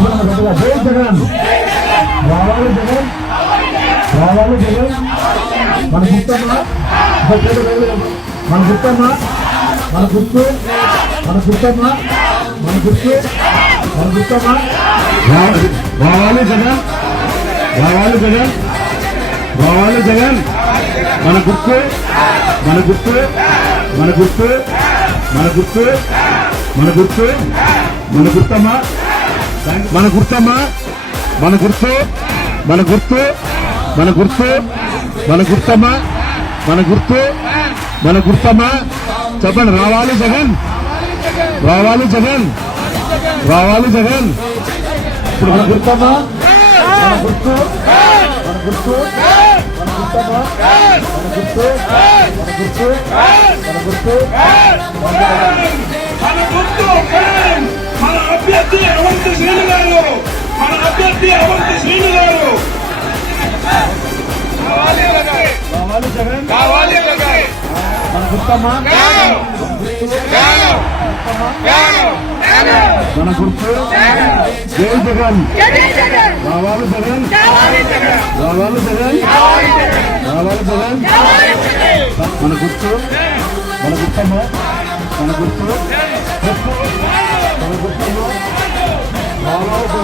గట్టిగా జై జగన్ రావాలి జగన్ రావాలి జగన్ మన గుర్తమ్మా మన గుర్తమ్మా మన గుర్తు మన గుర్తమ్మా మన గుర్తు మన గుర్తమ్మా రావాలి జగన్ రావాలి జగన్ రావాలి జగన్ మన గుర్తు మన గుర్తు మన గుర్తు మన గుర్తు మన గుర్తు మన గుర్తమ్మా మన గుర్తమ్మా మన గుర్తు మన గుర్తు మన గుర్తు మన గుర్తమ్మా మన గుర్తు మన గుర్తమ్మా. చెప్పండి రావాలి జగన్? రావాలి జగన్? రావాలి జగన్? ఇప్పుడు మన గుర్తమ్మా మన గుర్తు మన గుర్తు మన గుర్తమ్మా మన గుర్తు మన గుర్తు మన గుర్తు. అభ్యర్థి అవంతి శ్రీను గారు. మన అభ్యర్థి అవంతి శ్రీను గారు. కావాలి. మన గుర్తు? జై జగన్. రావాలి జగన్. రావాలి జగన్. రావాలి జగన్. మన గుర్తు? మన గుర్తమ్మ? మన గుర్తు? గుర్తు. మన గుర్తమ్మ రావాలి జగన్ రావాలి జగన్